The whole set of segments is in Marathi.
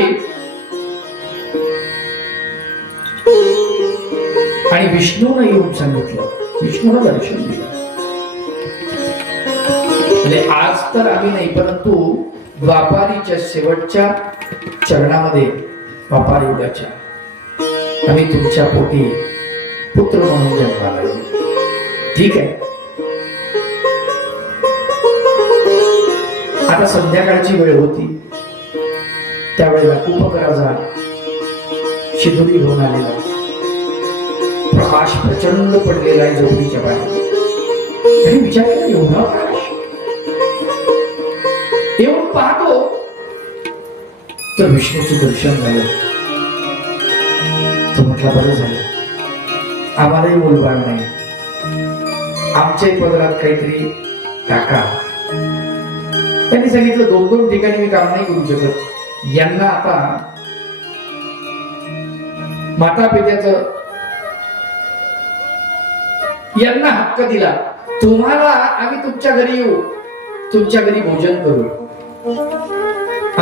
आली आणि विष्णूने येऊन सांगितलं, विष्णूने दर्शन दिलं. म्हणजे आज तर आम्ही नाही, परंतु द्वापारीच्या शेवटच्या चरणामध्ये, द्वापार युगाच्या, आम्ही तुमच्या पोटी पुत्र म्हणून जन्माला येऊ. ठीक आहे. आता संध्याकाळची वेळ होती. त्यावेळेला कुंभकराचा शिदुरी घेऊन आलेला, प्रकाश प्रचंड पडलेला आहे झोपडीच्या बाहेर. त्यांनी विचार केला, एवढा प्रकाश? येऊन पाहतो तर विष्णूचं दर्शन झालं. तो म्हटला, बरं झालं, आम्हालाही मुलबाळ नाही, आमच्याही पदरात काहीतरी टाका. त्यांनी सांगितलं, 2-2 ठिकाणी मी काम नाही करू शकत. यांना आता माता पित्याचं यांना हक्क दिला, तुम्हाला आम्ही तुमच्या घरी येऊ, तुमच्या घरी भोजन करू,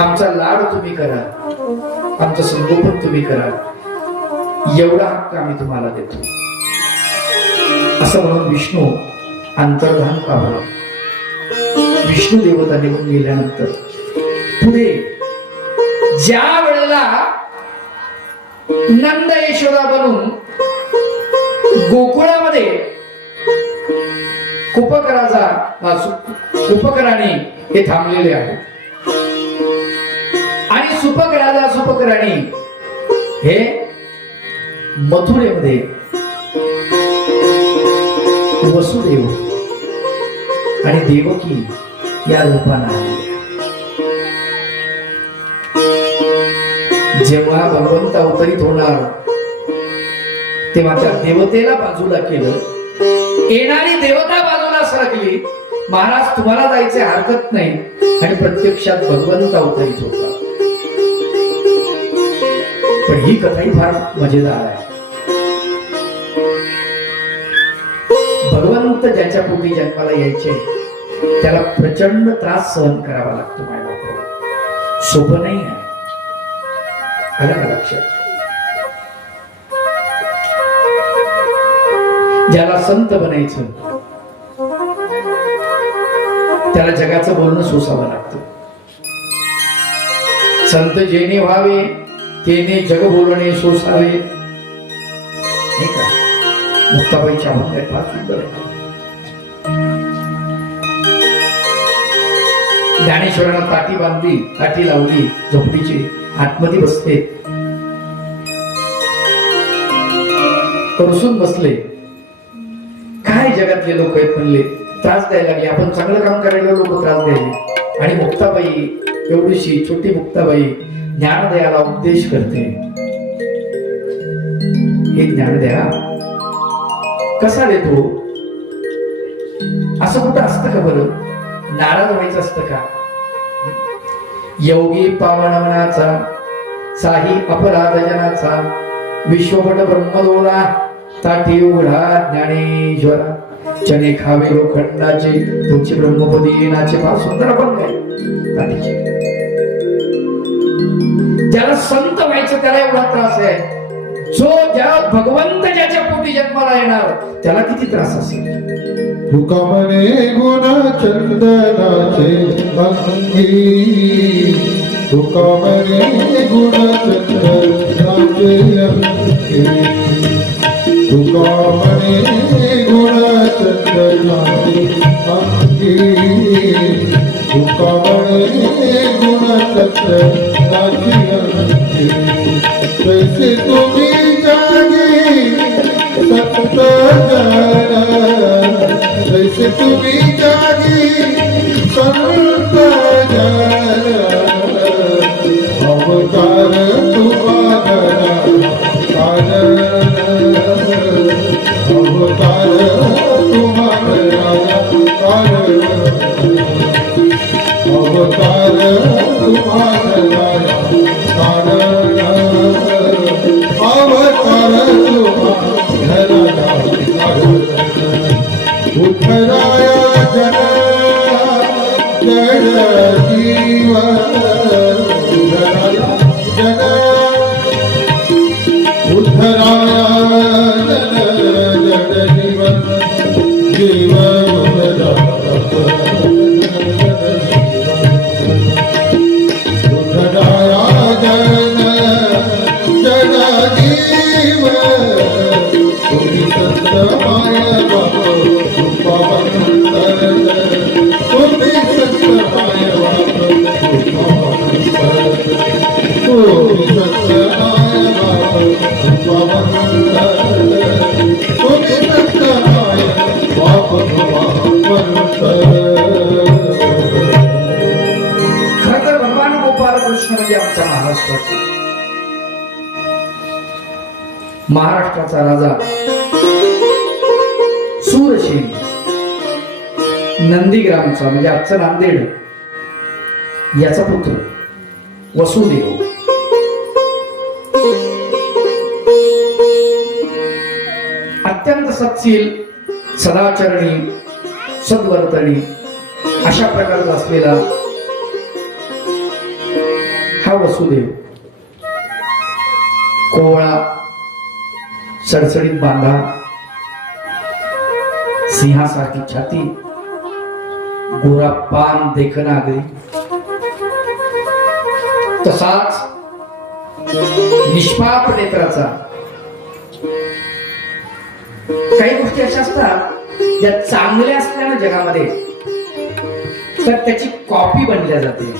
आमचा लाड तुम्ही करा, आमचं संगोपन तुम्ही करा, एवढा हक्क आम्ही तुम्हाला देतो. असं म्हणून विष्णू अंतर्धान पावला. विष्णू देवता निघून गेल्यानंतर पुढे ज्या वेळेला नंद यशोदा बनून गोकुळामध्ये कुपकराणी हे थांबलेले आहेत आणि सुपकराणी हे मथुरेमध्ये वसुदेव आणि देवकी या रूपाने आले. जेव्हा भगवंत अवतरित होणार तेव्हा त्या देवतेला बाजूला केलं, येणारी देवता बाजूला सरकली. महाराज तुम्हाला जायचे हरकत नाही, आणि प्रत्यक्षात भगवंत अवतरित होता. पण ही कथाही फार मजेदार आहे. भगवंत ज्याच्या पोटी जन्माला यायचे त्याला प्रचंड त्रास सहन करावा लागतो. मायबापावर सोपं नाही आहे. आलं का लक्षात? ज्याला संत बनायचं त्याला जगाचं बोलणं सोसावं लागतं. संत जेणे व्हावे तेने जग बोलणे सोसावे, नाही का? मुक्ताबाईच्या अभंगात फार सुंदर आहे. ज्ञानेश्वरांना ताटी बांधली, ताटी लावली झोपडीची, आतमध्ये बसले, परसून बसले. काय जगातले लोक आहेत म्हणले, त्रास द्यायला लागले. आपण चांगलं काम करायला लोक त्रास द्यायले. आणि मुक्ताबाई, एवढीशी छोटी मुक्ताबाई ज्ञानदयाला उपदेश करते. हे ज्ञानदया कसा देतो? असं कुठं असतं का बरं? नाराज व्हायचं असतं का? योगी पावनमनाचा साही अपराध जनाचा, विश्वपट ब्रह्मदोला ताटी उघडा ज्ञानेश्वरा, चने खावे लोखंडाचे तुमचे ब्रह्मपदी येण्याचे. फार सुंदर आपण काय ताटीचे. ज्याला संत व्हायचं त्याला एवढा त्रास आहे. जो ज्या भगवंत ज्याच्या पोटी जन्माला येणार त्याला किती त्रास असेल. तुका म्हणे गुण चंदनाचे अंगी, तुका म्हणे गुण चंदनाचे अंगी, तुका म्हणे गुण चंदनाचे अंगी, तुका म्हणे गुण चंदनाचे अंगी. तैसे तुम्ही जागी सत्य जाना, तैसे तुम्ही जागी संत जाना, अवतार तुम्हारा कारण, अवतार तुम्हारा कारण, अवतार तुम्हारा कारण, अवतार तुम्हारा कारण. उठराया जना जड जीव, उठराया कोणी सत्यनाय बाप भगवंत खरं तर भगवान गोपाल कृष्ण म्हणजे आमच्या महाराष्ट्राचा राजा सूरसेन नंदीग्रामचा म्हणजे आजचं नांदेड याचा पुत्र वसुदेव अत्यंत सत्शील सदाचरणी सद्वर्तनी अशा प्रकारचा असलेला हा वसुदेव कोवळा सडसडीत बांधा सिंहासारखी छाती गोरा पान देखना आगरी तसाच निष्पाप नेत्राचा काही गोष्टी अशा असतात ज्या चांगल्या असल्या ना जगामध्ये तर त्याची कॉपी बनल्या जाते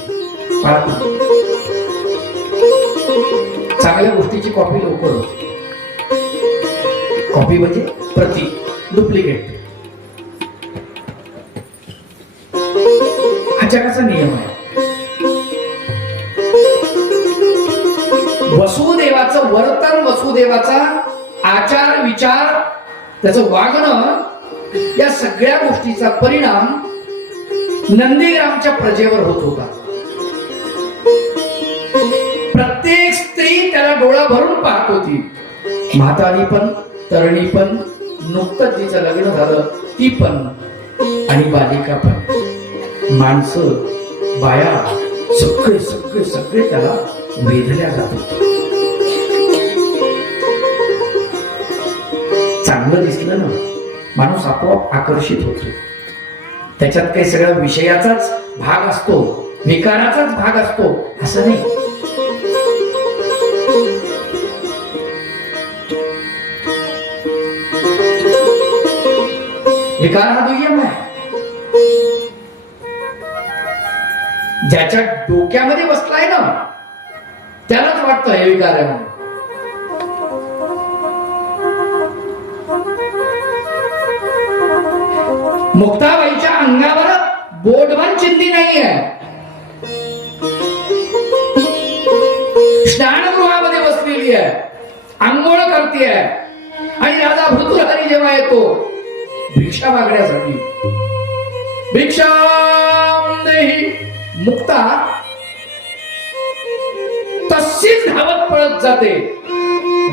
चांगल्या गोष्टीची कॉपी लवकर होते कॉपी म्हणजे प्रति डुप्लिकेट हा जगाचा नियम आहे वसुदेवाचं वर्तन वसुदेवाचा आचार विचार त्याचं वागणं या सगळ्या गोष्टीचा परिणाम नंदीग्रामच्या प्रजेवर होत होता प्रत्येक स्त्री त्याला डोळा भरून पाहत होती म्हातारी पण तरणी पण नुकतंच जिचं लग्न झालं ती पण आणि बालिका पण माणसं बाया सगळे सगळे सगळे त्याला वेधल्या जात होते चांगलं दिसलं ना माणूस आपोआप आकर्षित होतो त्याच्यात काही सगळ्या विषयाचाच भाग असतो विकाराचाच भाग असतो असं नाही विकार हा दुय्यम आहे ज्याच्या डोक्यामध्ये बसलाय ना त्यालाच वाटतं हे विकार आहे म्हणून मुक्ताबाईच्या अंगावर बोटभर चिंधी नाहीये स्नानगृहामध्ये बसलेली आहे आंघोळ करते आणि राजा भृतुहरी जेव्हा येतो भिक्षा मागण्यासाठी भिक्षा देही मुक्ता तशीच धावत पळत जाते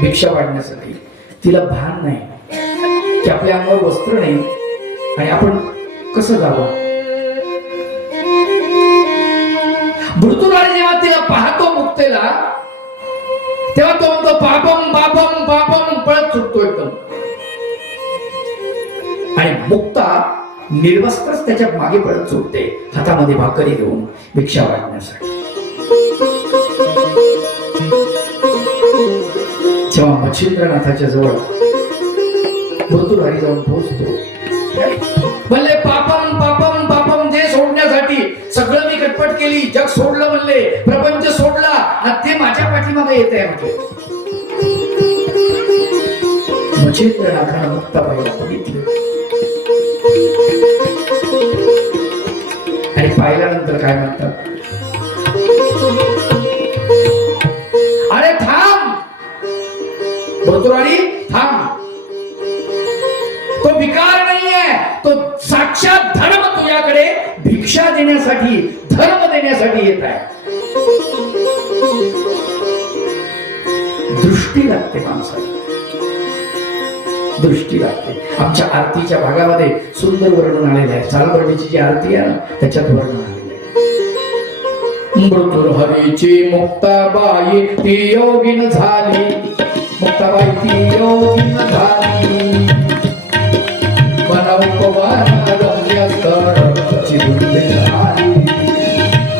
भिक्षा मागण्यासाठी तिला भान नाही की आपल्या अंगावर वस्त्र नाही आणि आपण कसं जावं भृतुहरी जेव्हा तिला पाहतो मुक्तेला तेव्हा तो म्हणतो पापम पापम पापम पळत सुटतो एकदम आणि मुक्ता निर्वस्त्रच त्याच्या मागे पळत सुटते हातामध्ये भाकरी घेऊन भिक्षा वाढण्यासाठी जेव्हा मच्छिंद्रनाथाच्या जवळ भृतुहरी जाऊन पोहोचतो म्हणले पापम पापम पापम जे सोडण्यासाठी सगळं मी कटपट केली जग सोडलं म्हणले प्रपंच सोडला आणि ते माझ्या पाठीमागे येत आहे म्हटले मच्छिंद्रनाथानं मुक्ताबाईला बघितलं आणि पाहिल्यानंतर काय म्हणतात अरे थांब भृतुहरी थांब तो विकार नाहीये तो साक्षात धर्म तुझ्याकडे भिक्षा देण्यासाठी धर्म देण्यासाठी येत आहे दृष्टी लागते माणसाला दृष्टी लागते आमच्या आरतीच्या भागामध्ये सुंदर वर्णन आलेलं आहे चालबर्डीची जी आरती आहे ना त्याच्यात वर्णन आलेलं आहे भृतुहरीची मुक्ताबाई ती योगीन झाली मुक्ताबाई ती योगीन झाली वनौपवन रम्यस्थळ चिरुंदे आली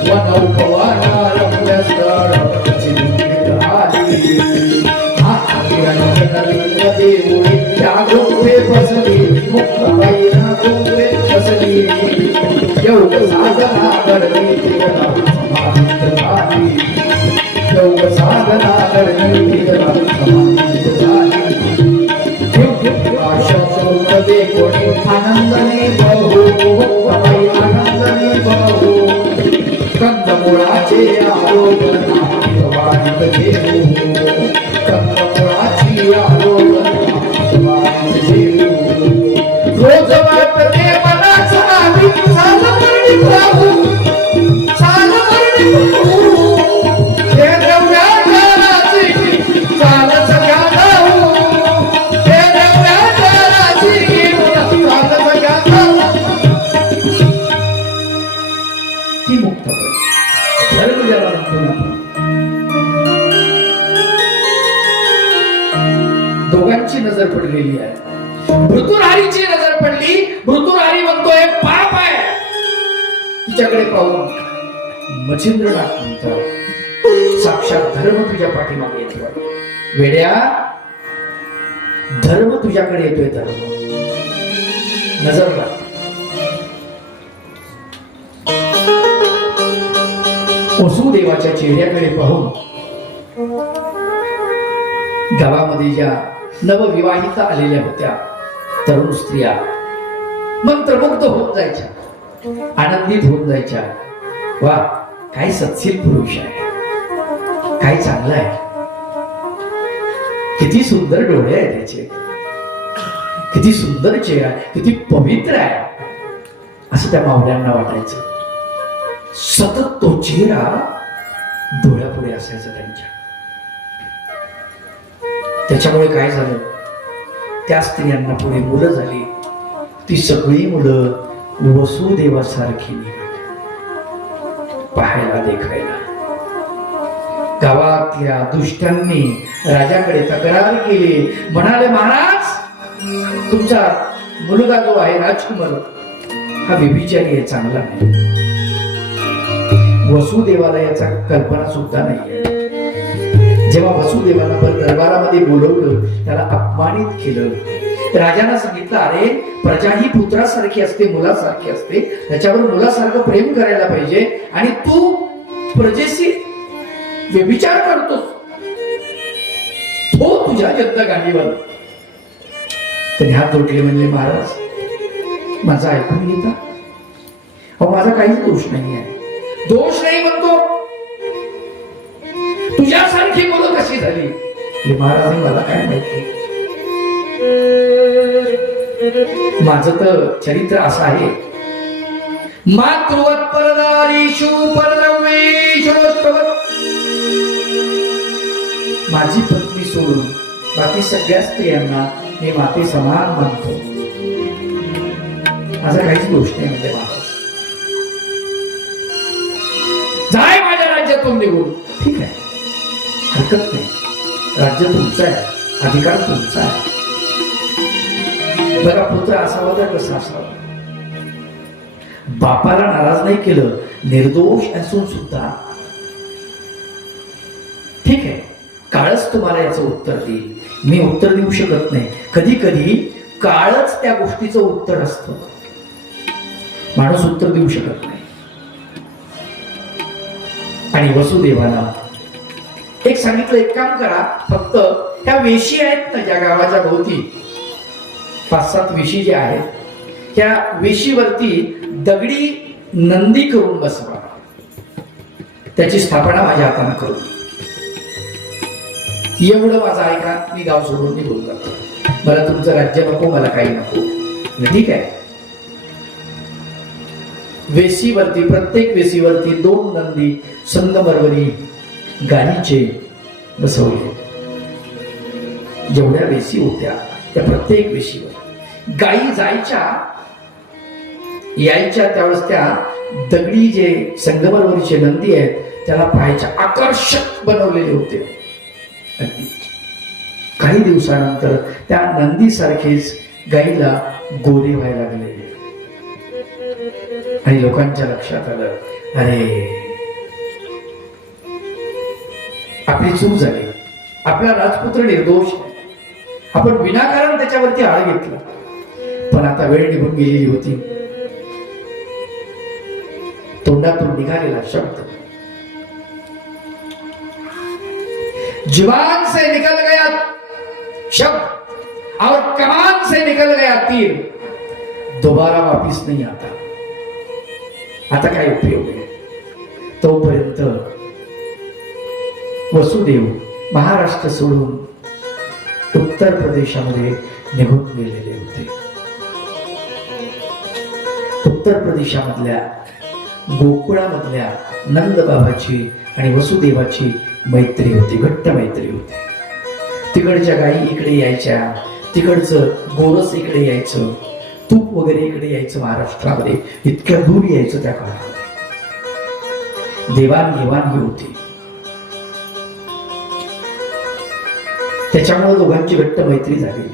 वनौपवन रम्यस्थळ चिरुंदे आली देवळी त्या गोपे बसली मुक्ताबाई ना गोपे बसली एवढं साधना घडली समाधित झाली योग साधना करणी आशा दे कोणी आनंदने बहू आनंदने बहू कंदमुळाचे आरोग्य वाढत घेऊ कंदमुळाची आरोग्य वाढत घेऊ रोज वाटते मनाचा चाल करणी प्रभू चाल करणी प्रभू हे देवळाच्या राजी चाल सगळ्या जाऊ हे देवळाच्या राजी चाल सगळ्या जाऊ ती मुक्त धर्म ज्याला म्हणतो ना आपण. दोघांची नजर पडलेली आहे. भृतुरारीची नजर पडली. भृतुरारी म्हणतोय पाप आहे. तिच्याकडे पाहून मच्छिंद्रनाथ म्हणतात साक्षात धर्म तुझ्या पाठीमागे येतोय. वेड्या धर्म तुझ्याकडे येतोय. धर्म नजर लाग. वसुदेवाच्या चेहऱ्याकडे पाहून गावामध्ये ज्या नवविवाहिता आलेल्या होत्या तरुण स्त्रिया मंत्रमुग्ध होऊन जायच्या, आनंदित होऊन जायच्या. वा काय सत्शील पुरुष आहे, काय चांगला आहे, किती सुंदर डोळे आहेत त्याचे, किती सुंदर चेहरा, किती पवित्र आहे असं त्या मावळ्यांना वाटायचं. सतत तो चेहरा डोळ्यापुढे असायचा त्यांच्या. त्याच्यामुळे काय झालं, त्या स्त्रियांना पुढे मुलं झाली. ती सगळी मुलं वसुदेवासारखी निघाली पाहायला देखायला. गावातल्या दुष्टांनी राजाकडे तक्रार केली. म्हणाले महाराज तुमचा मुलगा जो आहे राजकुमार हा व्यभिचारी आहे, चांगला नाही. वसुदेवाला याचा कल्पना सुद्धा नाहीये. जेव्हा वसुदेवाला दरबारामध्ये बोलवलं, त्याला अपमानित केलं. राजाने सांगितलं अरे प्रजा ही पुत्रासारखी असते, मुलासारखी असते, त्याच्यावर मुलासारखं प्रेम करायला पाहिजे आणि तू प्रजेशी व्यभिचार करतोस. हो तुझ्या यज्ञगाडीवर. त्याने हात जोडले म्हणले महाराज माझा ऐकून घेता. अहो माझा काहीच दोष नाही आहे. दोष नाही म्हणतो, तुझ्यासारखी मुलं कशी झाली हे महाराज मला काय माहिती. माझं तर चरित्र असं आहे मातृवत परदारीषु परद्रव्येषु माझी पत्नी सोडून बाकी सगळ्या स्त्रियांना मी माते समान मानतो. माझा काहीच दोष नाही म्हणजे महाराज. जाय माझ्या राज्यातून निघून. ठीक आहे हरकत नाही, राज्य तुमचं आहे, अधिकार तुमचा आहे. बघा पुत्र असावा तर कसा असावा. बापाला नाराज नाही केलं, निर्दोष असून सुद्धा. ठीक आहे काळच तुम्हाला याचं उत्तर देईल, मी उत्तर देऊ शकत नाही. कधी कधी काळच त्या गोष्टीचं उत्तर असतं, माणूस उत्तर देऊ शकत नाही. आणि वसुदेवाला एक सांगितलं एक काम करा, फक्त त्या वेशी आहेत ना ज्या गावाच्या भोवती 5-7 वेशी ज्या आहेत, त्या वेशीवरती दगडी नंदी करून बसवा. त्याची स्थापना माझ्या हाताने करून. एवढं माझं ऐका, मी गाव सोडून निघून जातो. मला तुमचं राज्य नको, मला काही नको. ठीक आहे. वेशीवरती प्रत्येक वेशीवरती 2 नंदी संगमरवरी गालीचे बसवले. जेवढ्या वेशी होत्या त्या प्रत्येक वेशीवर गायी जायच्या यायच्या, त्यावेळेस त्या दगडी जे संगमरवरीचे नंदी आहेत त्याला पाहायच्या, आकर्षक बनवलेले होते. काही दिवसानंतर त्या नंदी सारखेच गायीला गोरे व्हायला लागले. आणि लोकांच्या लक्षात आलं अरे आपली चूक झाली, आपला राजपुत्र निर्दोष, आपण विनाकारण त्याच्यावरती आळ घेतला. पण आता वेळ निघून गेलेली होती. तोंडातून निघालेला शब्द जुबान से निकल गया शब्द और कमान से निकल गया तीर, दोबारा वापिस नहीं आता. आता काय उपयोग आहे? तोपर्यंत वसुदेव महाराष्ट्र सोडून उत्तर प्रदेशामध्ये निघून गेलेले होते. उत्तर प्रदेशामधल्या गोकुळामधल्या नंद बाबाची आणि वसुदेवाची मैत्री होती, घट्ट मैत्री होती. तिकडच्या गायी इकडे यायच्या, तिकडचं गोरस इकडे यायचं, तूप वगैरे इकडे यायचं. महाराष्ट्रामध्ये इतक्या दूर यायचं त्या काळामध्ये. देवाणघेवाण ही होती. त्याच्यामुळे दोघांची घट्ट मैत्री झालेली.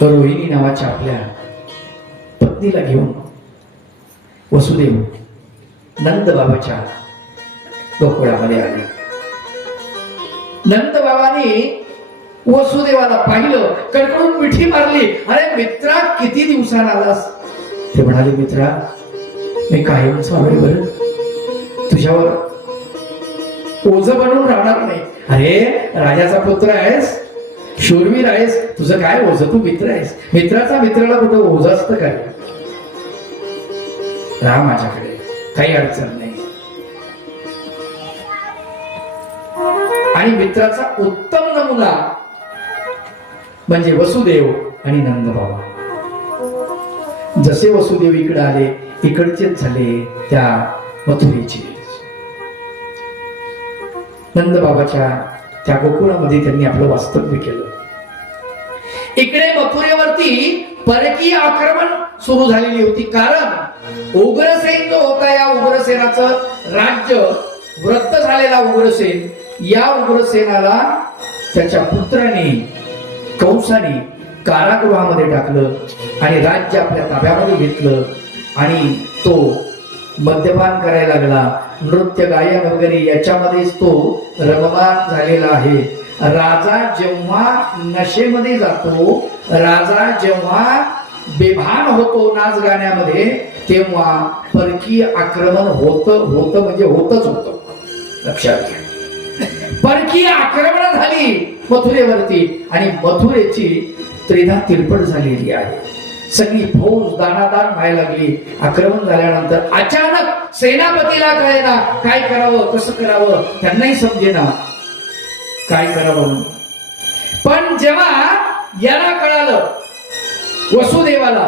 रोहिणी नावाच्या आपल्या पत्नीला घेऊन वसुदेव नंद बाबाच्या गोकुळामध्ये आले. नंद बाबांनी वसुदेवाला पाहिलं, कडकडून मिठी मारली. अरे मित्रा, किती दिवसांना आलास? ते म्हणाले, मित्रा मी कायमच आलोय बरं, तुझ्यावर ओझ बनून राहणार नाही. अरे राजाचा पुत्र आहेस, शूरवीर आहेस, तुझं काय ओझ? तू मित्र आहेस. मित्राचा मित्राला कुठं ओझ असतं काय? राहा माझ्याकडे, काही अडचण नाही. आणि मित्राचा उत्तम नमुना म्हणजे वसुदेव आणि नंदबाबा. जसे वसुदेव इकडे आले, इकडचेच झाले त्या मथुरेचे. नंदबाबाच्या त्या गोकुळामध्ये त्यांनी आपलं वास्तव्य केलं. इकडे मथुरेवरती परकीय आक्रमण सुरू झालेली होती. कारण उग्रसेन जो होता, या उग्रसेनाचं राज्य वृत्त झालेला उग्रसेन, या उग्रसेनाला त्याच्या पुत्राने कंसाने कारागृहामध्ये टाकलं आणि राज्य आपल्या ताब्यामध्ये घेतलं. आणि तो मद्यपान करायला लागला, नृत्य गायन वगैरे याच्यामध्येच तो रममान झालेला आहे. राजा जेव्हा नशेमध्ये जातो, राजा जेव्हा बेभान होतो नाच गाण्यामध्ये, तेव्हा परकीय आक्रमण होतं म्हणजे होतच होतं. लक्षात घ्या, परकीय आक्रमण झाली मथुरेवरती आणि मथुरेची त्रिधा तिरपट झालेली आहे. सगळी फौज दानादान व्हायला लागली. आक्रमण झाल्यानंतर अचानक सेनापतीला कळेना काय करावं, कसं करावं, त्यांनाही समजेना काय करावं. पण जेव्हा याला कळालं वसुदेवाला,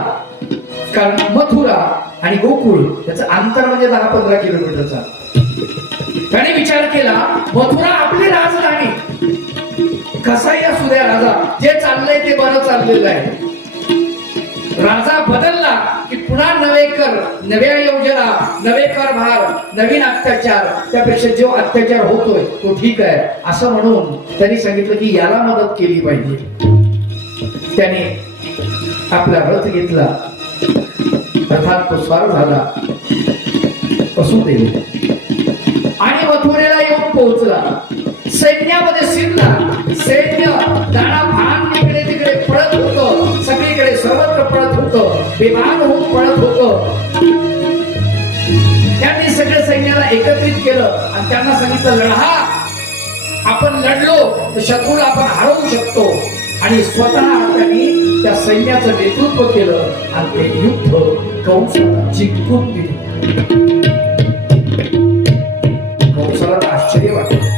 कारण मथुरा आणि गोकुळ त्याचं अंतर म्हणजे 10-15 किलोमीटरचा, त्याने विचार केला मथुरा आपली राजधानी, कसाही असू द्या राजा, जे चाललंय ते बरं चाललेलं आहे. राजा बदलला की पुन्हा नव्या योजना, नवे कारभार, नवीन अत्याचार, त्यापेक्षा जो अत्याचार होतोय तो ठीक आहे असं म्हणून त्यांनी सांगितलं की याला मदत केली पाहिजे. त्याने आपला रथ घेतला, रथात तो स्वार झाला वसुदेव आणि मथुरेला येऊन पोहोचला. सैन्यामध्ये शिरला. सैन्य दाणा भान इकडे तिकडे पळत होतं, सगळीकडे सर्वत्र पळत होतं, बेभान होऊन पळत होतं. त्यांनी सगळ्या सैन्याला एकत्रित केलं आणि त्यांना सांगितलं लढा, आपण लढलो तर शत्रूला आपण हरवू शकतो. आणि स्वतः त्यांनी त्या सैन्याचं नेतृत्व केलं आणि ते युद्ध कंसाला जिंकून दिलं. कंसाला आश्चर्य वाटलं,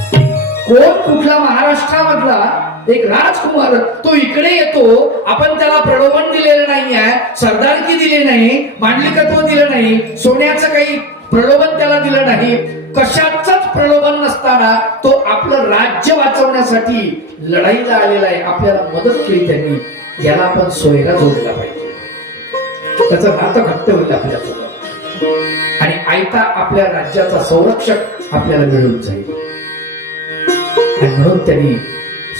कोण कुठला महाराष्ट्रामधला एक राजकुमार तो इकडे येतो, आपण त्याला प्रलोभन दिलेलं नाही आहे, सरदारकी दिली नाही, मांडलिकत्व दिलं नाही, सोन्याचं काही प्रलोभन त्याला दिलं नाही, कशाचंच प्रलोभन नसताना तो आपलं राज्य वाचवण्यासाठी लढाईला आलेला आहे. आपल्याला मदत केली त्यांनी, याला आपण सोयरा जोडला पाहिजे, त्याचं नातं घट्ट होईल आपल्यासोबत आणि आयता आपल्या राज्याचा संरक्षक आपल्याला मिळून जाईल. आणि म्हणून त्यांनी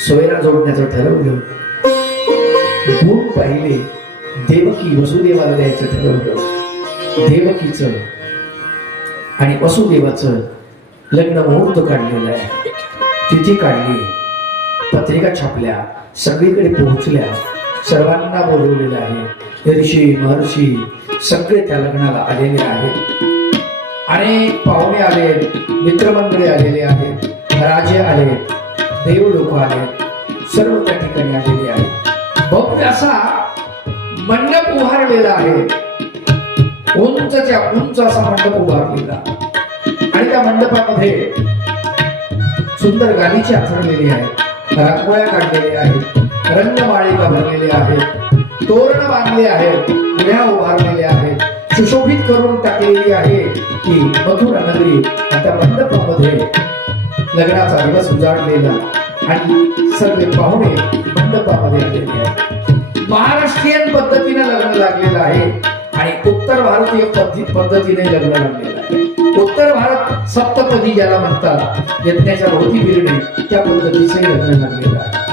सोयरा जोडण्याचं ठरवलं. गुण पाहिले, देवकी वसुदेवाला द्यायचं ठरवलं. देवकीचं आणि वसुदेवाचं लग्न मुहूर्त काढलेलं आहे, तिथी काढली, पत्रिका छापल्या, सगळीकडे पोहोचल्या, सर्वांना बोलवलेलं आहे. ऋषी महर्षी सगळे त्या लग्नाला आलेले आहेत. अनेक पाहुणे आले, मित्रमंडळी आलेले आहेत, राजे आले, देव लोक आले, सर्व त्या ठिकाणी आलेले आहेत. भव्य असा मंडप उभारलेला आहे. उंचच्या उंच असा मंडप उभारलेला आणि त्या मंडपामध्ये सुंदर गालीची आखडलेली आहे, रांगोळ्या काढलेल्या आहेत, रंगमाळिका भरलेल्या आहेत, तोरण बांधले आहेत, गुढ्या उभारलेल्या आहेत, सुशोभित करून टाकलेली आहे की मथुरा नगरी. त्या मंडपामध्ये लग्नाचा दिवस उजाडलेला आणि सर्व पाहुणे मंडपामध्ये आलेले आहेत. महाराष्ट्रीयन पद्धतीने लग्न लागलेलं आहे आणि उत्तर भारतीय पद्धतीने लग्न लागलेलं आहे. उत्तर भारत सप्तपदी ज्याला म्हणतात, यज्ञाच्या भोवती फिरणे, त्या पद्धतीचे लग्न लागलेलं आहे.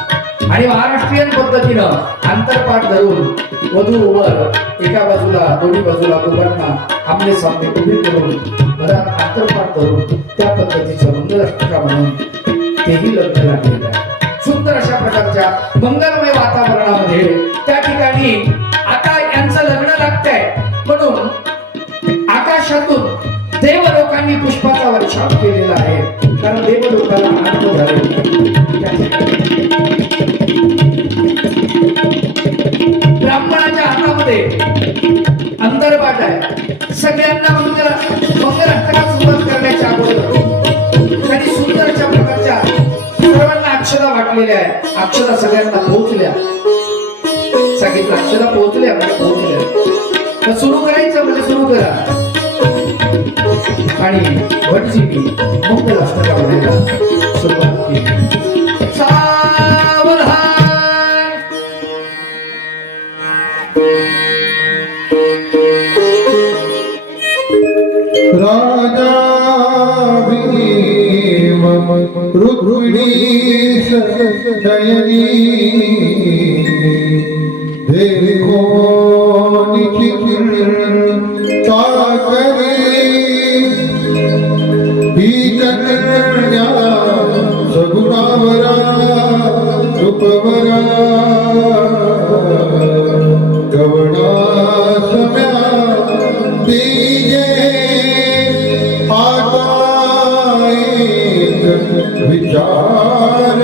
आणि महाराष्ट्रीयन पद्धतीनं आंतरपाठ धरून वधू-वर एका बाजूला दोन्ही बाजूला दोघांना आमने सामने उभे करून मधात आंतरपाठ धरून त्या पद्धतीचं मंगलाष्टका म्हणून तेही लग्न लागलेलं आहे. सुंदर अशा प्रकारच्या मंगलमय वातावरणामध्ये त्या ठिकाणी आता यांचं लग्न लागतंय म्हणून आकाशातून देवलोकांनी पुष्पाचा वर्षाव केलेला आहे. कारण देवलोकाला आनंद झालेला आहे. ब्राह्मणाच्या हातामध्ये अंतरपाठ आहे. सगळ्यांना मंगलाष्टका सुरुवात करण्याच्या अगोदर त्यांनी सुंदर अशा प्रकारच्या सर्वांना अक्षता वाटलेल्या आहेत. अक्षता सगळ्यांना पोहोचल्या. सांगितलं अक्षता पोहोचल्या म्हणजे पोहोचल्या. तर सुरू करायचं म्हणजे सुरू करा. आणि भटजींनी मंगलाष्टका म्हणायला सुरुवात केली. सावधान राजा भीम रुक्मिणी शयनी देखो निखिल ताकरे ही कन्या सगुणावरा रूपवरा गवणा सम्या दीजे विचार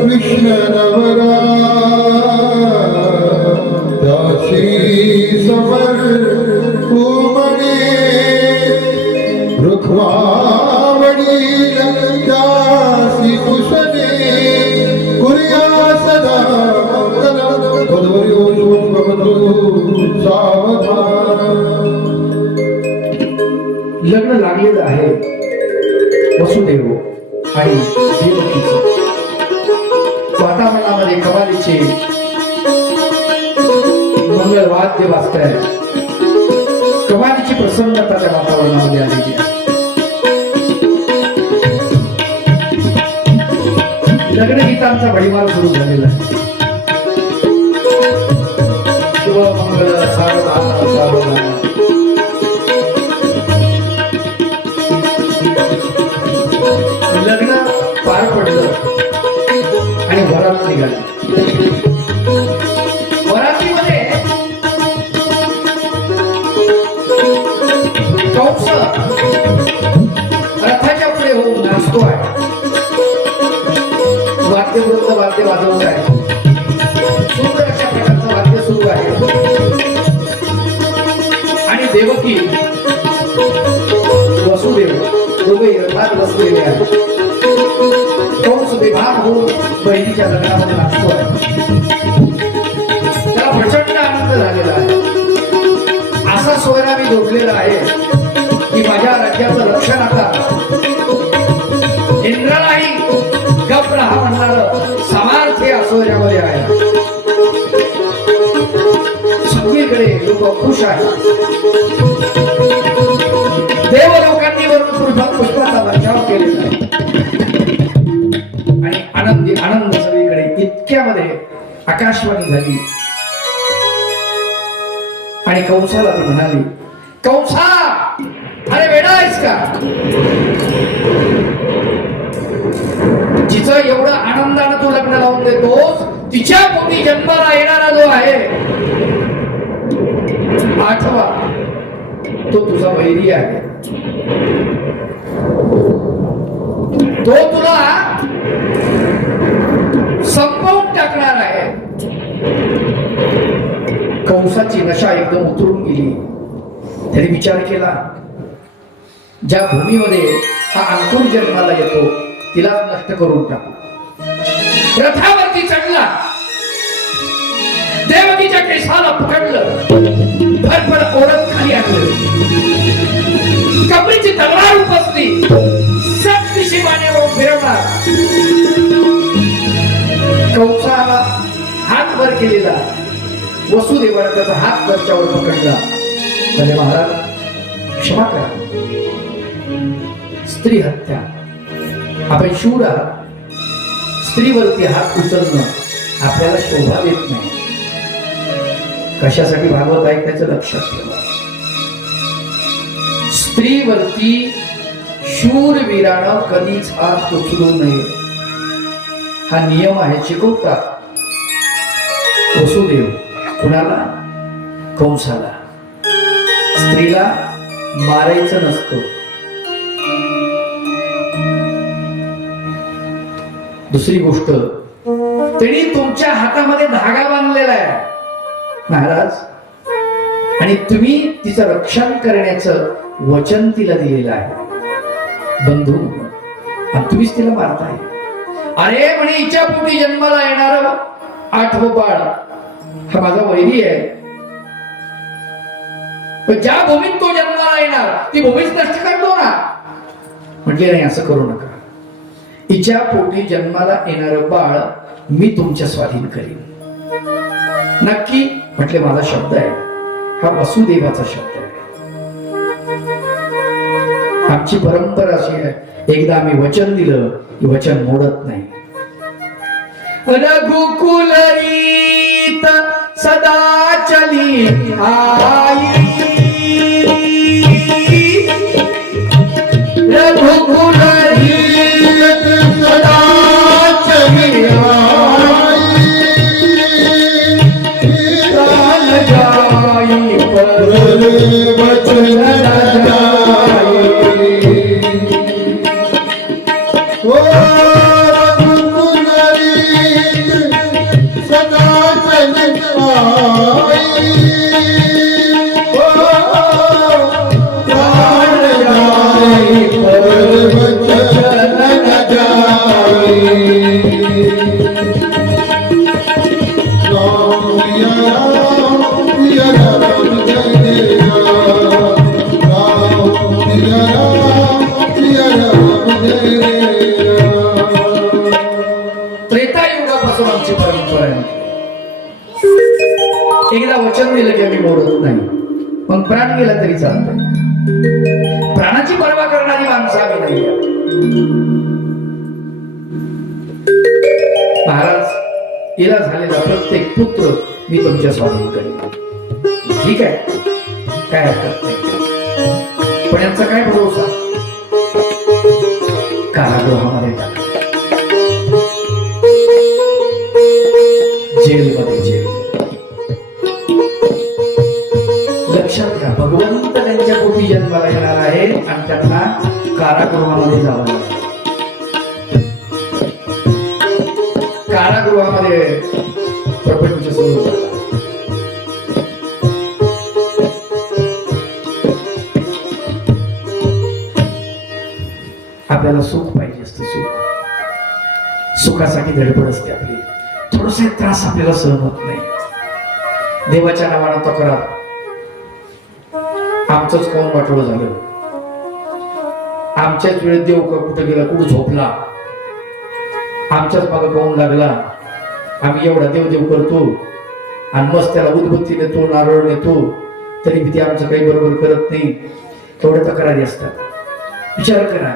कृष्ण नवरा दासी समर कुमणे रुखवावडी दासी कुशने कुर्या सदा मंगलम पदोयो भवतु सावधान. लग्न लागलेलं आहे वसुदेव आणि देवकीचं. वातावरणामध्ये कवालीचे मंगल वाद्य वाजताय. कवालीची प्रसन्नता त्या वातावरणामध्ये आलेली आहे. लग्नगीतांचा भडीमार सुरू झालेला आहे. शुभ मंगल सावधान सावधान. लग्न पार पडलं आणि वरात निघाली. वरातीमध्ये कंस रथाच्या पुढे होऊन नाचतो आहे. वाद्यवृंद वाद्य वाजवत आहे. सुंदर अशा प्रकारचं वाद्य सुरू आहे. आणि देवकी वसुदेव दोघे रथात बसलेले आहेत. कंस विभाग होऊन बहिणीच्या लग्नामध्ये नाचतो आहे. त्याला प्रचंड आनंद झालेला आहे. असा सोयरा मी जोडलेला आहे की माझ्या राज्याचं रक्षण आता इंद्रालाही गप राहा म्हणणारं सामर्थ्य या सोयऱ्यामध्ये आहे. सगळीकडे लोक खुश आहेत. देवलोकांनी वरून पुष्पाचा वर्षाव केलेला आहे. आणि आनंदी आनंद सगळीकडे. इतक्यामध्ये आकाशवाणी झाली आणि कंसाला ती म्हणाली, कंसा अरे वेडा आहेस का? जिचं एवढं आनंदानं तू लग्न लावून देतोस, तिच्या पोटी जन्माला येणारा जो आहे आठवा तो तुझा वैरी आहे. तो तुला संपवून टाकणार आहे. कंसाची नशा एकदम उतरून गेली. त्याने विचार केला, ज्या भूमीमध्ये हा अंकुर जन्माला येतो तिलाच नष्ट करून टाकू. रथावरती चढला, देवकीच्या केसाला पकडलं, फडफड ओरत खाली आणलं, कबरीची तलवार उपसली, सत्दिशी मानेवर फिरवणार. कंसाला हात वर केलेला, वसुदेवाने त्याचा हात वरच्यावर पकडला. म्हणजे महाराज क्षमा करा, स्त्री हत्या, आपण शूर आहात, स्त्रीवरती हात उचलणं आपल्याला शोभा देत नाही. कशासाठी भागवत ऐकण्याचं लक्षात ठेवा. स्त्रीवरती शूरवीरानं कधीच हात उचलू नये, हा नियम आहे, शिकवतात वसुदेव. कुणाला? कंसाला. स्त्रीला मारायचं नसतं. दुसरी गोष्ट, त्यांनी तुमच्या हातामध्ये धागा बांधलेला आहे महाराज, आणि तुम्ही तिचं रक्षण करण्याचं वचन तिला दिलेलं आहे बंधू, आणि तुम्हीच तिला मारताय. अरे म्हणे हिच्या पोटी जन्माला येणार 8वं बाळ हा माझा वैरी आहे, पण ज्या भूमीत तो जन्माला येणार ती भूमीच नष्ट करतो ना. म्हटले नाही, असं करू नका. हिच्या पोटी जन्माला येणारं बाळ मी तुमच्या स्वाधीन करीन. नक्की? म्हटले माझा शब्द आहे, हा वसुदेवाचा शब्द आहे. आमची परंपरा अशी आहे, एकदा आम्ही वचन दिलं की वचन मोडत नाही. रघुकुल रीत सदा चली आई, रघुकुल रीत सदा चली आई, प्राण जाई पर वचन न जाई. त्रेतायुगापासून आमची परंपरा आहे, एकदा वचन दिलं की आम्ही मोडत नाही. मग प्राण गेला तरी चालतंय. प्राणाची पर्वा करणारी माणसं आम्ही नाही. महाराज, हिला झालेला प्रत्येक पुत्र मी तुमच्या स्वाधीन करेन. ठीक आहे, काय हरकत नाही. पण यांचा काय भरोसा? कारागृहामध्ये टाका, जेलमध्ये जेल. लक्षात घ्या, भगवंत त्यांच्या पोटी जन्माला येणार आहे आणि त्यांना कारागृहामध्ये जावं लागेल. कारागृहामध्ये प्रपंच सुरू झाला. आपल्याला सुख पाहिजे असतं, सुखासाठी धडपड असते आपली. थोडासा त्रास आपल्याला सहन होत नाही. देवाच्या नावानं तक्रार, आमचंच कोण वाटोळं झालं, आमच्याच वेळेत देव कुठं गेला, कुठं झोपला, आमच्याच मागं पाहून लागला. आम्ही एवढा देव करतो आणि मस्त त्याला उदबत्ती नेतो, नारळ नेतो, तरी ते आमचं काही बरोबर करत नाही. तेवढ्या तक्रारी असतात. विचार करा,